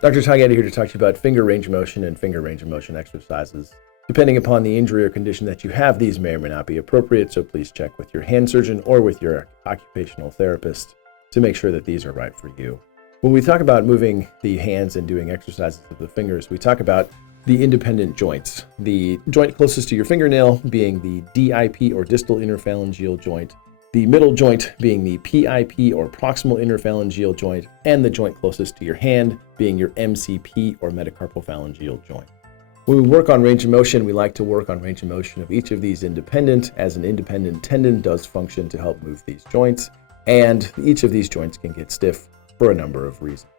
Dr. Tagada here to talk to you about finger range of motion and finger range of motion exercises. Depending upon the injury or condition that you have, these may or may not be appropriate, so please check with your hand surgeon or with your occupational therapist to make sure that these are right for you. When we talk about moving the hands and doing exercises of the fingers, we talk about the independent joints. The joint closest to your fingernail being the DIP or distal interphalangeal joint, the middle joint being the PIP or proximal interphalangeal joint, and the joint closest to your hand being your MCP or metacarpophalangeal joint. When we work on range of motion, we like to work on range of motion of each of these independent, as an independent tendon does function to help move these joints, and each of these joints can get stiff for a number of reasons.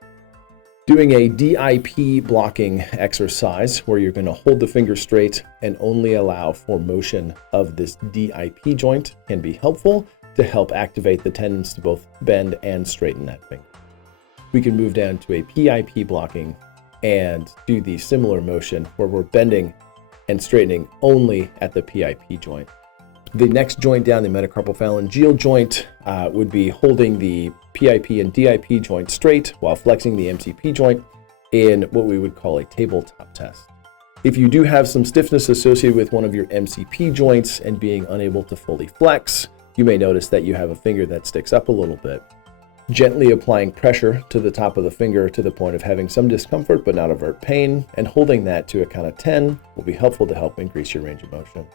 Doing a DIP blocking exercise where you're going to hold the finger straight and only allow for motion of this DIP joint can be helpful to help activate the tendons to both bend and straighten that finger. We can move down to a PIP blocking and do the similar motion where we're bending and straightening only at the PIP joint. The next joint down, the metacarpophalangeal joint, would be holding the PIP and DIP joint straight while flexing the MCP joint in what we would call a tabletop test. If you do have some stiffness associated with one of your MCP joints and being unable to fully flex, you may notice that you have a finger that sticks up a little bit. Gently applying pressure to the top of the finger to the point of having some discomfort but not overt pain, and holding that to a count of 10 will be helpful to help increase your range of motion.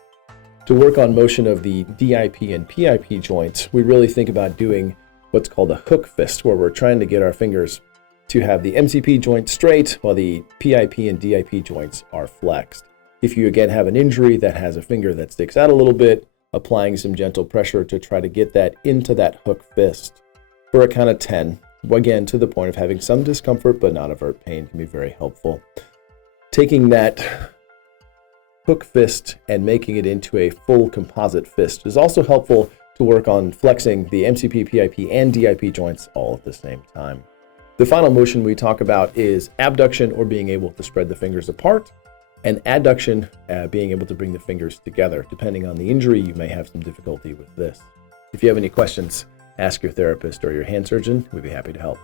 To work on motion of the DIP and PIP joints, we really think about doing what's called a hook fist, where we're trying to get our fingers to have the MCP joint straight while the PIP and DIP joints are flexed. If you again have an injury that has a finger that sticks out a little bit, applying some gentle pressure to try to get that into that hook fist for a count of 10, again to the point of having some discomfort but not overt pain, can be very helpful. Taking that hook fist and making it into a full composite fist is also helpful to work on flexing the MCP, PIP, and DIP joints all at the same time. The final motion we talk about is abduction, or being able to spread the fingers apart, and adduction, being able to bring the fingers together. Depending on the injury, you may have some difficulty with this. If you have any questions, ask your therapist or your hand surgeon. We'd be happy to help.